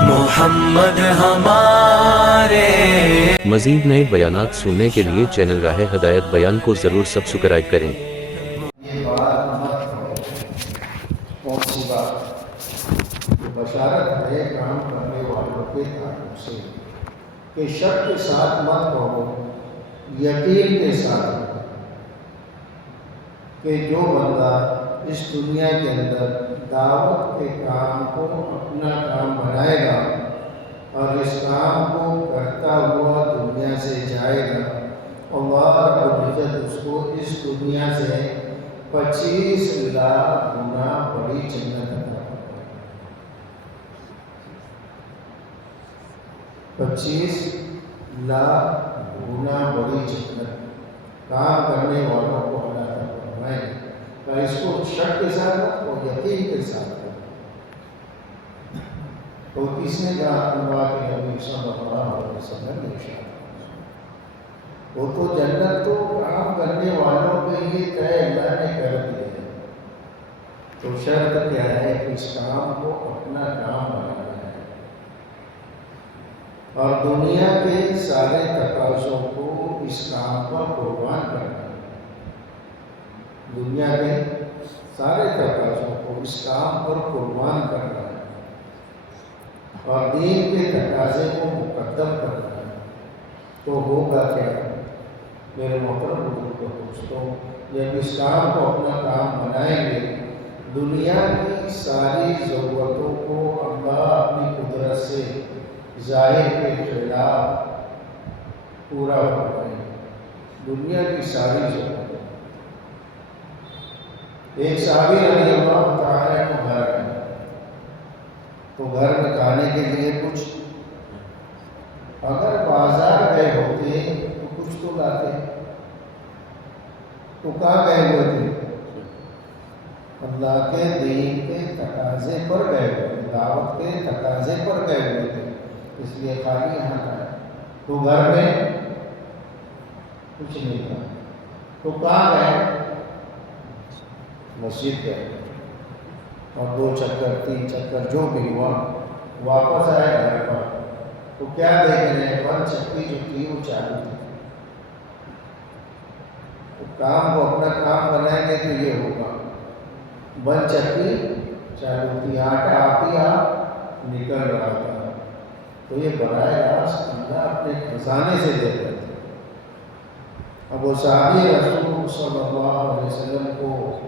محمد ہمارے۔ مزید نئے بیانات سننے کے لیے چینل راہ ہدایت بیان کو ضرور سبسکرائب کریں۔ یہ بات مت کرو، کون سی بات؟ بشارت ہے کام کرنے والوں کے تعلق سے کہ شک کے ساتھ مت کہو، یقین کے ساتھ کہو کہ جو بندہ اس دنیا کے اندر دعوت کے کام کو اپنا کام بنائے گا اور اس کام کو کرتا ہوا دنیا سے جائے گا، اللہ رب العزت اس کو اس دنیا سے 25 لاکھ گنا بڑی جنت عطا کرے گا۔ 25 لاکھ گنا بڑی جنت کام کرنے والوں کو اللہ تعالیٰ فرمائے گا۔ اس کو شک کے ساتھ اور یقین کے ساتھ تو کس نے کہا اللہ کے نبی صلی اللہ علیہ وسلم نے ارشاد وہ تو جنت تو کام کرنے والوں کے لیے طے اللہ نے کر دیا ہے، تو شرط کیا ہے کہ اس کام کو اپنا کام بنانا ہے اور دنیا کے سارے تقاضوں کو اس کام پر قربان کرنا ہے۔ دنیا کے سارے تقاضوں کو اس کام پر قربان کرنا ہے اور دین کے تقاضے کو مقدم کرنا ہے، تو ہوگا کیا میرے محترم بزرگوں دوستوں؟ جب اس کام کو اپنا کام بنائیں گے، دنیا کی ساری ضرورتوں کو اللہ اپنی قدرت سے ظاہر کے خلاف پورا کریں گے۔ دنیا کی ساری ضرورتیں ایک صحابی رضی اللہ تعالیٰ کو گھر ہے، تو گھر میں کھانے کے لیے کچھ اگر بازار گئے ہوتے تو کچھ تو لاتے، تو کہاں گئے ہوئے تھے؟ اللہ کے دین کے تقاضے پر گئے ہوئے، دعوت کے تقاضے پر گئے ہوئے تھے، اس لیے خالی یہاں کا ہے۔ تو گھر میں کچھ نہیں تھا، تو کہاں گئے؟ مسجد گئے اور 2 چکر 3 چکر جو بھی ہوا، واپس آئے گھر پر، تو کیا دیکھ رہے ہیں؟ بند چکی جو تھی وہ چالو تھی۔ تو کام کو اپنا کام بنائیں گے تو یہ ہوگا، بند چکی چالو تھی، آٹا آپ ہی آپ نکل رہا تھا، تو یہ براہ راست اللہ اپنے خزانے سے دے رہے تھے۔ اب وہ صحابی رسول صلی اللہ علیہ وسلم کو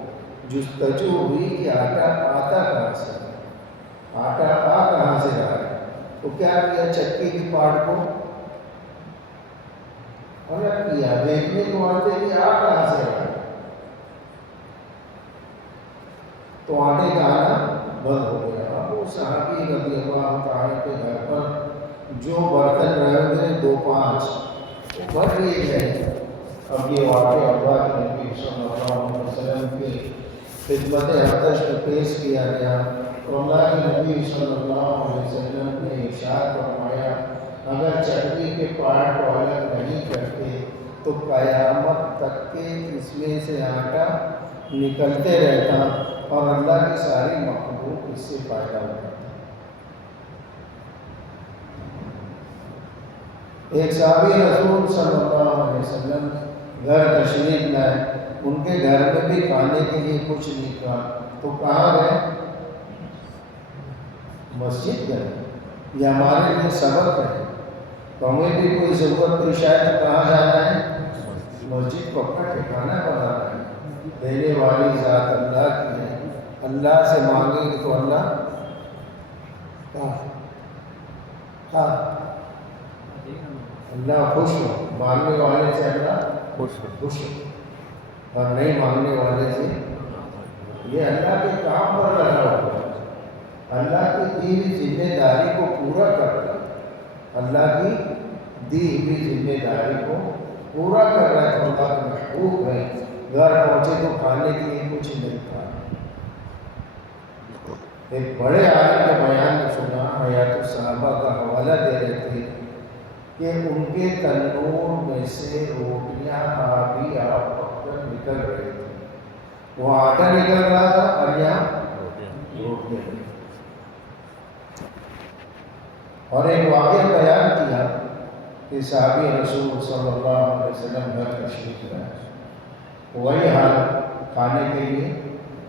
جستجو ہوئی کہ آٹا آتا کہاں سے، آٹا آ کہاں سے رہا ہے، تو کیا کیا؟ چکی کی پاٹ کو الگ کیا، دیکھنے کو آتے کہ آ کہاں سے رہا ہے، تو آٹے کا آنا بند ہو گیا۔ اب وہ صحابی رضی اللہ تعالیٰ کے گھر پر جو برتن رہے ہوئے 2-5 وہ بھر لیے گئے۔ اب یہ واقعہ اللہ کے نبی صلی اللہ علیہ وسلم کے خدمت اقدس میں پیش کیا گیا، تو اللہ کے نبی صلی اللہ علیہ وسلم نے ارشاد فرمایا اگر چکی کے پاٹ کو الگ نہیں کرتے تو قیامت تک کے اس میں سے آٹا نکلتے رہتا اور اللہ کی ساری مخلوق اس سے فائدہ اٹھاتی۔ ایک صحابی رسول صلی اللہ علیہ وسلم گھر تشریف لائے، ان کے گھر میں بھی کھانے کے لیے کچھ نہیں تھا، تو کہاں گئے؟ مسجد گئے۔ یہ ہمارے لیے سبق ہے، تو ہمیں بھی کوئی ضرورت پیش آئے تو کہاں جانا ہے؟ مسجد کو اپنا ٹھکانا بنانا ہے۔ دینے والی ذات اللہ کی ہے، اللہ سے مانگیں گے تو اللہ اللہ خوش ہو، مانگنے والے سے اللہ خوش ہو اور نہیں مانگنے والے سے یہ اللہ کے کام پر لگا ہوا ہے، اللہ کی دی ہوئی ذمہ داری کو پورا کرتا ہے، اللہ کی دی ہوئی ذمہ داری کو پورا کر رہا ہے، تو اللہ کا محبوب ہے۔ گھر پہنچے تو کھانے کے لیے کچھ نہیں تھا۔ ایک بڑے عالم کے بیان میں سنا، حیات الصحابہ کا حوالہ دے رہے تھے کہ ان کے تنور میں سے روٹیاں آبی آپ پک کر نکل رہے تھے، وہ آٹا نکل رہا تھا اور یہاں روٹیاں۔ اور ایک واقعہ بیان کیا کہ صحابی رسول صلی اللہ علیہ وسلم گھر تشریف لائے، وہی حال کھانے کے لیے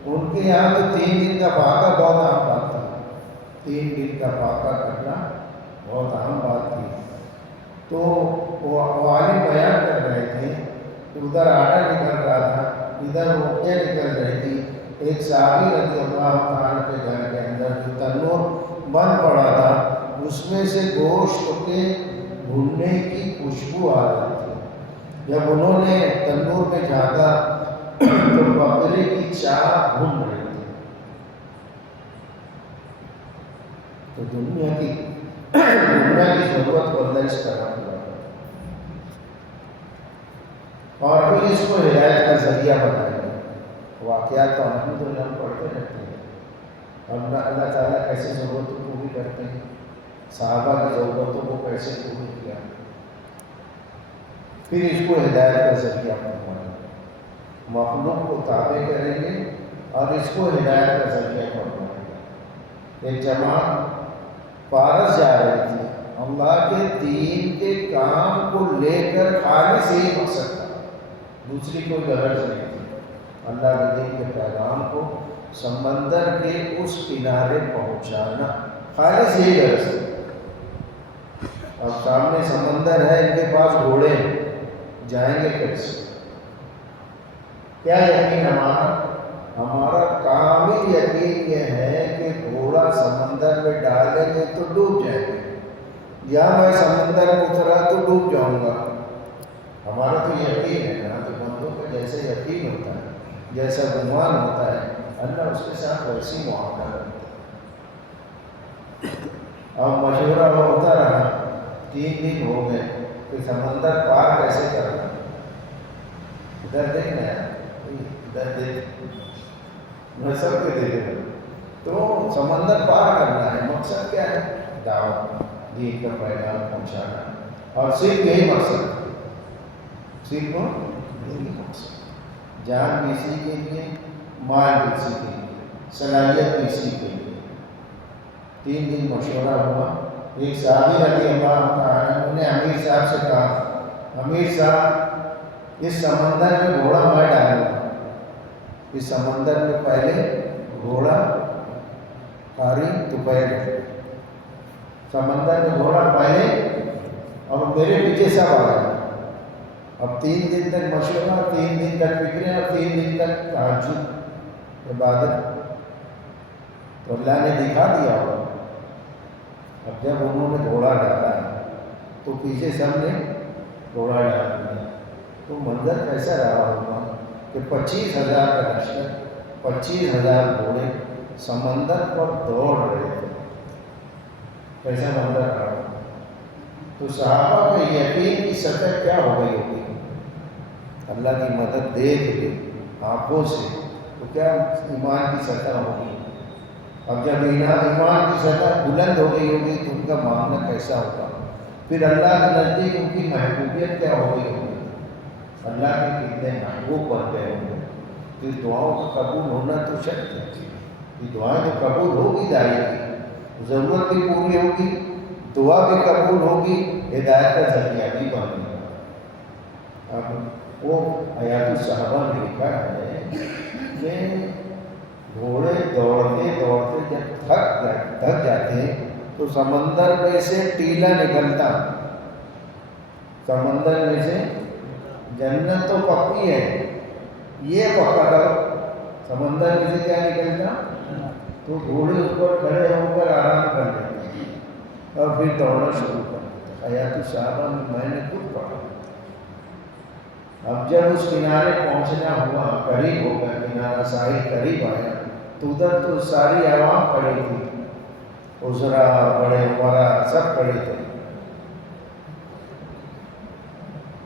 ان کے یہاں تو 3 دن کا فاقہ بہت عام بات تھا، 3 دن کا فاقہ کرنا بہت عام بات تھی۔ تو وہ عالم بیان کر رہے تھے کہ ادھر آٹا نکل رہا تھا، ادھر روٹیاں نکل رہی تھی۔ ایک صحابی رضی اللہ عنہ کے گھر کے اندر جو تنور بند پڑا تھا اس میں سے گوشت کے بھوننے کی خوشبو آ رہی تھی۔ جب انہوں نے تنور میں جھانکا تو بکرے کی چاہ بھون رہی تھی۔ تو دنیا کی ضرورت برداشت کرنا پڑا اور پھر اس کو ہدایت کا ذریعہ بنائے۔ واقعات تو الحمدللہ ہم پڑھتے رہتے ہیں، اور اللہ تعالیٰ کیسے ضرورتوں کو پوری کرتے ہیں، صحابہ کی ضرورتوں کو کیسے پوری کیا، پھر اس کو ہدایت کا ذریعہ بنائے، مخلوق کو تابع کریں گے اور اس کو ہدایت کا ذریعہ بنائیں گے۔ ایک جماعت فارس جا رہی تھی، اللہ کے دین کے کام کو لے کر خالص ہی مقصد تھا، دوسری کوئی غرض نہیں تھی، اللہ کے دین کے پیغام کو سمندر کے اس کنارے پہنچانا، خالص یہی غرض ہے۔ اب سامنے سمندر ہے، ان کے پاس گھوڑے ہیں، جائیں گے کیسے؟ کیا یقین ہمارا کامل یقین یہ ہے کہ گھوڑا سمندر میں ڈالیں گے تو ڈوب جائیں گے، یا میں سمندر میں اترا تو ڈوب جاؤں گا۔ ہمارا تو یقین ہے نا، تو بندوں کا جیسے یقین ہوتا ہے، جیسا گمان ہوتا ہے، اللہ اس کے ساتھ ویسی معاملہ کرتا ہے۔ اب مشورہ ہوتا رہا، 3 دن ہو گئے کہ سمندر پار کیسے کرنا، ادھر دیکھنا ہے، ادھر دیکھ، میں سب کے دیکھ رہا ہوں۔ تو سمندر پار کرنا ہے، مقصد کیا ہے؟ دعوت، دین کا پیغام پہنچانا، اور صرف یہی مقصد ہے، صرف یہی مقصد، جان بھی اسی کے لیے، مال بھی اسی کے لیے، صلاحیت بھی اسی کے لیے۔ 3 دن مشورہ ہوا۔ ایک صحابی رضی اللہ عنہ نے امیر صاحب سے کہا، امیر صاحب اس سمندر میں گھوڑا میں ڈالوں گا، اس سمندر میں پہلے گھوڑا قاری طفیل ہے، سمندر میں گھوڑا پہلے اور میرے پیچھے سب آ گئے۔ اب 3 دن تک مشورہ، 3 دن تک فکریں، اور 3 دن تک تہجد عبادت، تو اللہ نے دکھا دیا ہوگا۔ اب جب انہوں نے گھوڑا ڈالا تو پیچھے سب نے گھوڑا ڈال دیا، تو منظر کیسا رہا ہوگا کہ 25,000 کا لشکر، 25,000 گھوڑے سمندر پر دوڑ رہے تھے، کیسا منظر رہا ہوگا۔ تو صحابہ کے یقین کی سطح کیا ہو گئی ہوگی، اللہ کی مدد دیکھ لی آنکھوں سے، تو کیا ایمان کی سطح ہوگی۔ اب جب ایمان کی سطح بلند ہو گئی ہوگی تو ان کا معاملہ کیسا ہوگا، پھر اللہ کے نزدیک ان کی محبوبیت کیا ہو گئی ہوگی، اللہ کے کتنے محبوب بن گئے ہوں گے۔ تو دعاؤں کا قبول ہونا تو شرط ہے، یہ دعائیں تو قبول ہوگی، داعی کی ضرورت بھی پوری ہوگی، دعا بھی قبول ہوگی، ہدایت کا ذریعہ بھی بنے گا۔ اب وہ حیات الصحابہ میں لکھا ہے کہ گھوڑے دوڑتے دوڑتے جب تھک جاتے تو سمندر میں سے ٹیلا نکلتا، سمندر میں سے، جنت تو پکی ہے، یہ پکا کرو، سمندر میں سے کیا نکلتا، تو گھوڑے اوپر کھڑے ہو کر آرام کر لیتے اور پھر دوڑنا شروع کر دیتے۔ حیات الصحابہ میں نے خود پڑھا۔ اب جب اس کنارے پہنچنا ہوا، قریب ہو گیا کنارہ، ساحل قریب آیا، تو ادھر تو ساری عوام کھڑی تھی، عذرا، بڑے عمرا سب کھڑے تھے۔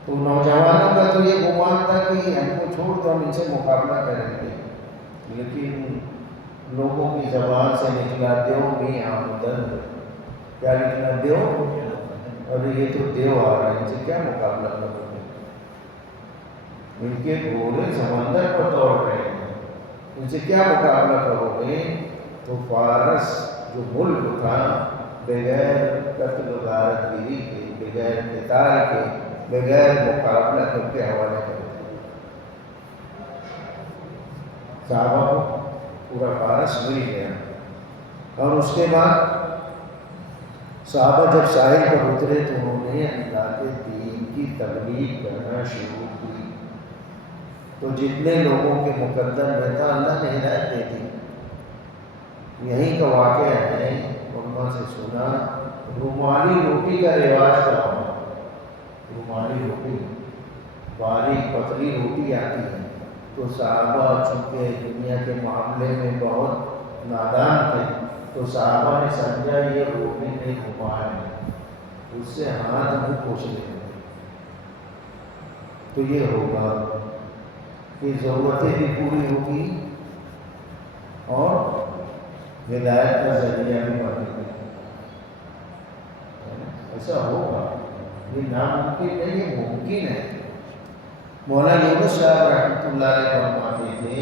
تو نوجوانوں کا تو یہ گمان تھا کہ ہم کو چھوڑ دو، ہم ان سے مقابلہ کریں گے، لیکن لوگوں کی زبان سے نکلا دیو بھی آمدن، کیا نکلا، دیو، اور یہ تو دیو آ رہا ہے، ان سے کیا مقابلہ کرو گے، ان کے گھوڑے سمندر پر دوڑ رہے ہیں، ان سے کیا مقابلہ کرو گے۔ تو فارس جو ملک تھا بغیر قتل و غارت گیری کے، بغیر قتال کے، بغیر مقابلہ کے حوالے کر دیا۔ صحابہ کو پورا فارس مل گیا، اور اس کے بعد صحابہ جب ساحل پر اترے تو انہوں نے اللہ کے دین کی تبلیغ کرنا شروع کی۔ تو جتنے لوگوں کے مقدم میں تھا اللہ نے ہدایت دے دی۔ یہیں کا واقعہ ہے، علماء سے سنا، رومالی روٹی کا رواج تھا۔ رومالی روٹی، باریک پتلی روٹی آتی ہے، تو صحابہ چونکہ دنیا کے معاملے میں بہت نادان تھے، تو صحابہ نے سمجھا یہ روٹی نہیں رومال ہے، اس سے ہاتھ منہ پوچھ لیں گے تو یہ ہوگا کہ ضرورتیں بھی پوری ہوگی اور ہدایت کا ذریعہ بھی بنے گا۔ ایسا ہوگا، یہ ناممکن نہیں، یہ ممکن ہے۔ مولانا یونس صاحب رحمۃ اللہ علیہ فرماتے تھے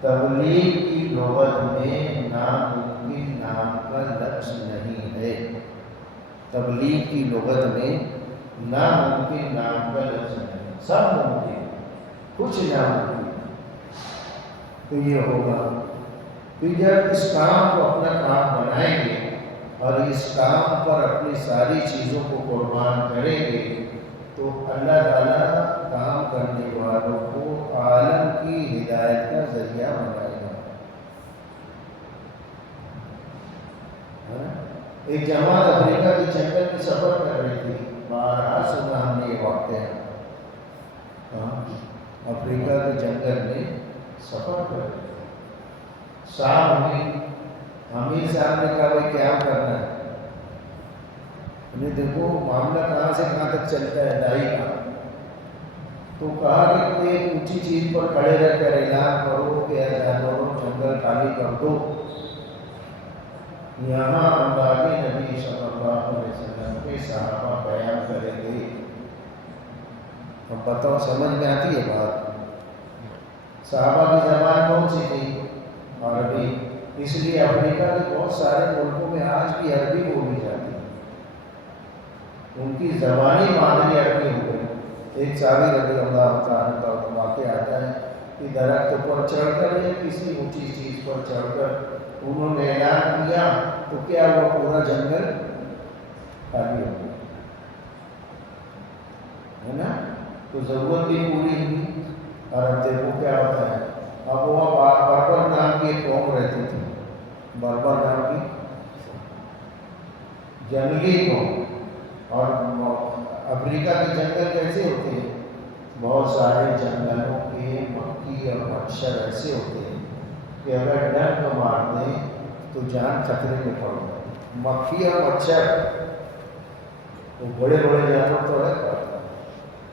تبلیغ کی لغت میں ناممکن نام کا لفظ نہیں ہے۔ تبلیغ کی لغت میں ناممکن نام کا لفظ نہیں ہے، سب ممکن، کچھ ناممکن۔ تو یہ ہوگا کہ جب اس کام کو اپنا کام بنائیں گے اور اس کام پر اپنی ساری چیزوں کو قربان کریں گے تو اللہ تعالیٰ کام کرنے والوں کو عالم کی ہدایت کا ذریعہ بنائے گا۔ ایک جماعت افریقہ کے جنگل کی سفر کر رہی تھی، بارہا سنا ہم نے یہ واقعہ۔ افریقہ کے جنگل میں سفر کر رہی تھی، شام ہوئی، امیر صاحب نے کہا بھائی کیا کرنا ہے؟ انہیں دیکھو معاملہ کہاں سے کہاں تک چلتا ہے، لائی کا۔ تو کہا کہ کوئی ایک اونچی چیز پر کھڑے رہ کر اعلان کرو کہ اے جانوروں جنگل خالی کر دو، یہاں اللہ کے نبی صلی اللہ علیہ وسلم کے صحابہ بیان کریں گے۔ اب بتاؤ سمجھ میں آتی ہے بات؟ صحابہ کی زبان کون سی تھی؟ عربی، اس لیے افریقہ کے بہت سارے ملکوں میں آج بھی عربی بولی جاتی ہے، ان کی زبانی مادری عربی ہو گئی۔ ایک صحابی رضی اللہ تعالیٰ کا واقعہ آتا ہے کہ درخت پر چڑھ کر یا کسی اونچی چیز پر چڑھ کر انہوں نے اعلان کیا تو کیا ہوا، پورا جنگل خالی ہو گیا، ہے نا؟ تو ضرورت بھی پوری ہوئی۔ اور اب دیکھو کیا ہوتا ہے، اب وہ بربر نام کی ایک قوم رہتی تھی، بربر نام کی جنگلی قوم۔ اور افریقہ کے جنگل کیسے ہوتے ہیں؟ بہت سارے جنگلوں کے مکھی اور مچھر ایسے ہوتے ہیں کہ اگر ڈنک مار دیں تو جان خطرے میں پڑ جائے۔ مکھی اور مچھر وہ بڑے بڑے جانور تو رہ پاتا ہے،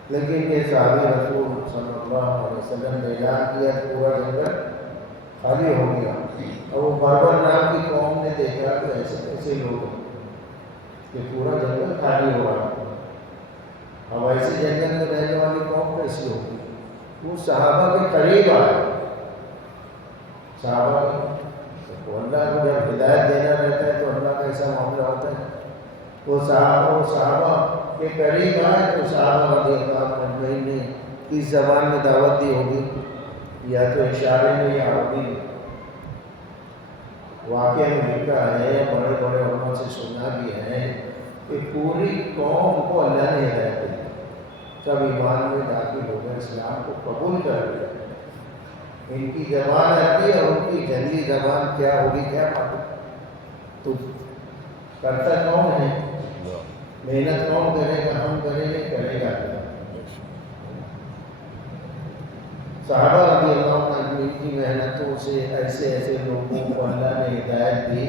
لیکن یہ صحابہ رسول صلی اللہ علیہ وسلم نے اعلان کیا کہ پورا جنگل خالی ہو گیا، اور وہ بربر نام کی قوم نے دیکھا کہ ایسے ایسے لوگ ہیں کہ پورا جنگل خالی ہو رہا ہے، اب ایسے جنگل میں رہنے والی قوم کیسی ہوگی؟ وہ صحابہ کے قریب آئے، صحابہ کو اللہ کو جب ہدایت دینا رہتا ہے تو اللہ کا ایسا معاملہ ہوتا ہے۔ وہ صحابہ کے قریب آئے تو صحابہ رضی اللہ عنہ نے کس زبان میں دعوت دی ہوگی، یا تو اشارے میں یا عربی میں۔ واقعہ میں لکھا ہے، بڑے بڑے علماء سے سنا بھی ہے کہ پوری قوم کو اللہ نے ہدایت دی، سب ایمان میں داخل ہو گئے، اسلام کو قبول کر لیا۔ ان کی زبان آتی ہے اور ان کی جنگلی زبان کیا ہوگی کیا معلوم؟ تو کرتا کون ہے؟ محنت کون کرے گا؟ ہم کریں گے، کرے گا۔ صحابہ رضی اللہ عنہ کی محنتوں سے ایسے ایسے لوگوں کو اللہ نے ہدایت دی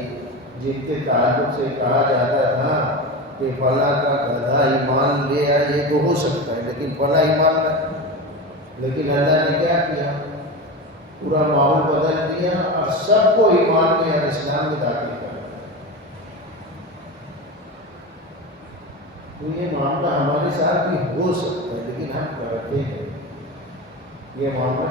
جن کے تعلق سے کہا جاتا تھا کہ فلاں کا گدھا ایمان لے آئے، یہ تو ہو سکتا ہے لیکن فلاں ایمان نہ۔ لیکن اللہ نے کیا کیا؟ پورا ماحول بدل دیا اور سب کو ایمان میں اور اسلام میں داخل کر دیا۔ تو یہ معاملہ ہمارے ساتھ بھی ہو سکتا ہے لیکن ہم کرتے ہیں یہ معاملہ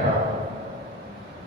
58,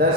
10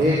1